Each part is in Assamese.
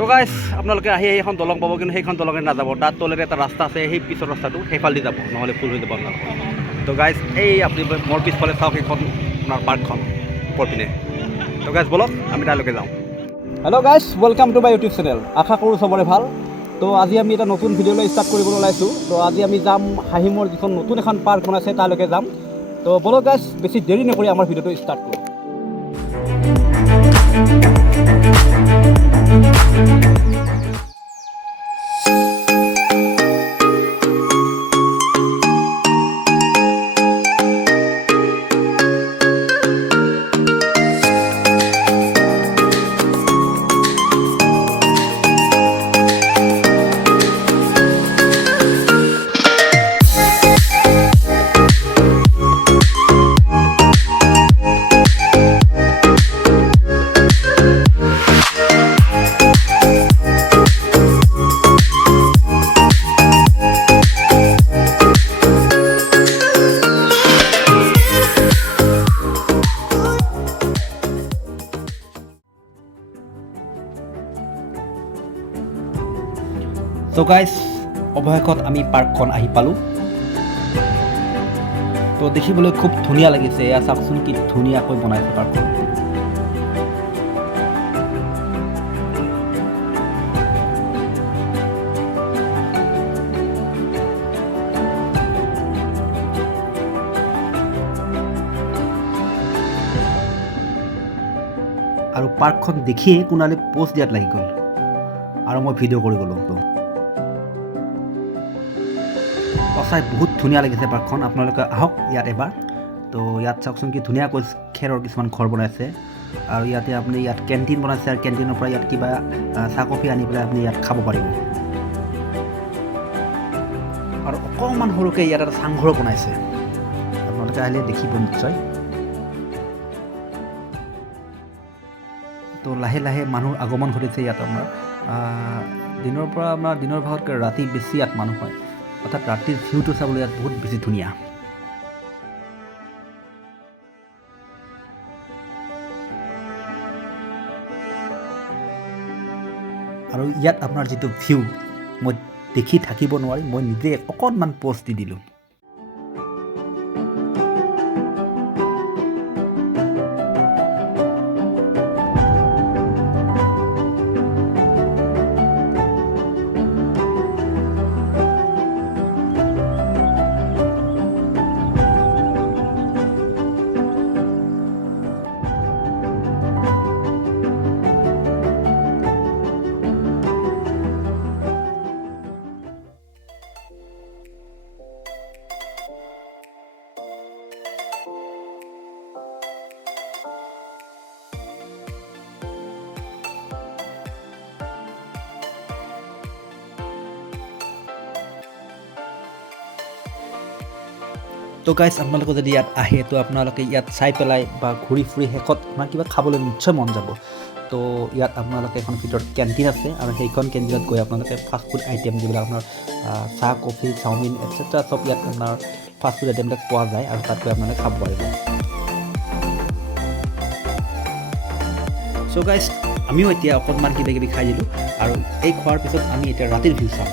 তো গাইজ আপোনালোকে আহি এইখন দলং পাব, কিন্তু সেইখন দলঙে নাযাব। তাত তলেৰে এটা ৰাস্তা আছে, সেই পিছৰ ৰাস্তাটো সেইফালেদি যাব, নহ'লে ফুল হৈ যাব আপোনালোকৰ। তো গাইজ এই আপুনি মোৰ পিছফালে চাওক, সেইখন আপোনাৰ পাৰ্কখন ওপৰ পিনে। তো গাইজ বলক আমি তালৈকে যাওঁ। Hello' guys, welcome to my YouTube channel. আশা কৰোঁ চবৰে ভাল। তো আজি আমি এটা নতুন ভিডিঅ'লৈ ষ্টাৰ্ট কৰিবলৈ ওলাইছোঁ। তো আজি আমি যাম হাহিমৰ যিখন নতুন এখন পাৰ্ক বনাইছে তালৈকে যাম। তো বলক গাইজ, বেছি দেৰি নকৰি আমাৰ ভিডিঅ'টো ষ্টাৰ্ট কৰোঁ। তো গাইজ অৱশেষত আমি পাৰ্কখন আহি পালোঁ। তো দেখিবলৈ খুব ধুনীয়া লাগিছে। এয়া চাওকচোন কি ধুনীয়াকৈ বনাইছে পাৰ্কখন। আৰু পাৰ্কখন দেখিয়ে কোনালে পোষ্ট দিয়াত লাগি গ'ল, আৰু মই ভিডিঅ' কৰি গ'লোঁ। সঁচাই বহুত ধুনীয়া লাগিছে পাৰ্কখন। আপোনালোকে আহক ইয়াত এবাৰ। তো ইয়াত চাওকচোন কি ধুনীয়াকৈ খেৰৰ কিছুমান ঘৰ বনাইছে, আৰু ইয়াতে আপুনি ইয়াত কেণ্টিন বনাইছে, আৰু কেণ্টিনৰ পৰা ইয়াত কিবা চাহ কফি আনি পেলাই আপুনি ইয়াত খাব পাৰিব। আৰু অকণমান সৰুকৈ ইয়াত এটা চাংঘৰ বনাইছে, আপোনালোকে আহিলে দেখিব নিশ্চয়। তো লাহে লাহে মানুহৰ আগমন ঘটিছে ইয়াত। আপোনাৰ দিনৰ পৰা আমাৰ দিনৰ ভাগতকৈ ৰাতি বেছি ইয়াত মানুহ হয়, অৰ্থাৎ ৰাতিৰ ভিউটো চাবলৈ ইয়াত বহুত বেছি ধুনীয়া। আৰু ইয়াত আপোনাৰ যিটো ভিউ, মই দেখি থাকিব নোৱাৰি, মই নিজে অকণমান পষ্ট দি দিলোঁ। তো গাইজ আপোনালোকে যদি ইয়াত আহে, তো আপোনালোকে ইয়াত চাই পেলাই বা ঘূৰি ফুৰি শেষত আপোনাৰ কিবা খাবলৈ নিশ্চয় মন যাব। তো ইয়াত আপোনালোকে এখন ভিতৰত কেণ্টিন আছে, আৰু সেইখন কেণ্টিনত গৈ আপোনালোকে ফাষ্টফুড আইটেম যিবিলাক আপোনাৰ চাহ কফি চাওমিন এটচেট্ৰা চব ইয়াত আপোনাৰ ফাষ্টফুড আইটেমবিলাক পোৱা যায়, আৰু তাত গৈ আপোনালোকে খাব পাৰিব। চ' গাইজ আমিও এতিয়া অকণমান কিবা কিবি খাই দিলোঁ, আৰু এই খোৱাৰ পিছত আমি এতিয়া ৰাতিৰ ভিউ চাম।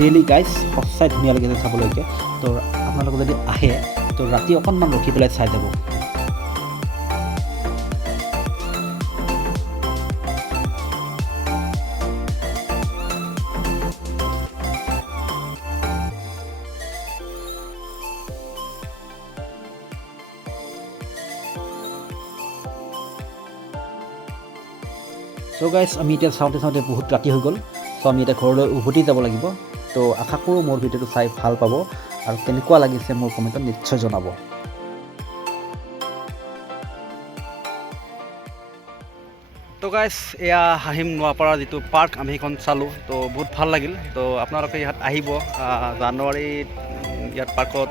ৰিয়েলি গাইজ সঁচাই ধুনীয়া লাগিছে চাবলৈকে। তো আপোনালোকে যদি আহে, তো ৰাতি অকণমান ৰখি পেলাই চাই যাব। চ' গাইজ আমি এতিয়া চাওঁতে চাওঁতে বহুত ৰাতি হৈ গ'ল। চ' আমি এতিয়া ঘৰলৈ উভতি যাব লাগিব। তো আশা কৰোঁ মোৰ ভিডিঅ'টো চাই ভাল পাব, আৰু কেনেকুৱা লাগিছে মোৰ কমেণ্টত নিশ্চয় জনাব। তো গাইজ এয়া হাহিম নোৱাপাৰা যিটো পাৰ্ক, আমি সেইখন চালোঁ। তো বহুত ভাল লাগিল। তো আপোনালোকে ইয়াত আহিব, জানুৱাৰীত ইয়াত পাৰ্কত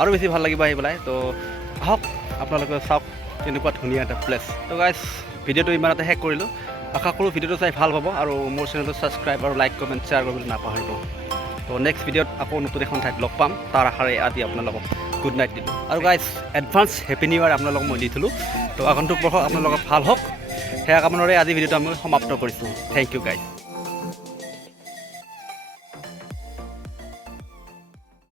আৰু বেছি ভাল লাগিব আহি পেলাই। তো আহক আপোনালোকে চাওক কেনেকুৱা ধুনীয়া এটা প্লেচ। তো গাইজ ভিডিঅ'টো ইমানতে শেষ কৰিলোঁ। আশা কৰোঁ ভিডিঅ'টো চাই ভাল পাব, আৰু মোৰ চেনেলটো ছাবস্ক্ৰাইব আৰু লাইক কমেণ্ট শ্বেয়াৰ কৰিবলৈ নাপাহৰিব। তো নেক্সট ভিডিঅ'ত আকৌ নতুন এখন ঠাইত লগ পাম তাৰ আশাৰে আজি আপোনালোকক গুড নাইট দিলোঁ আৰু গাইজ এডভান্স হেপী নিউ ইয়াৰ আপোনালোকক মই দি থলোঁ তো আগন্তুক বৰ্ষ আপোনালোকক ভাল হওক সেয়া কামনাৰে আজি ভিডিঅ'টো আমি সমাপ্ত কৰিছোঁ থেংক ইউ গাইজ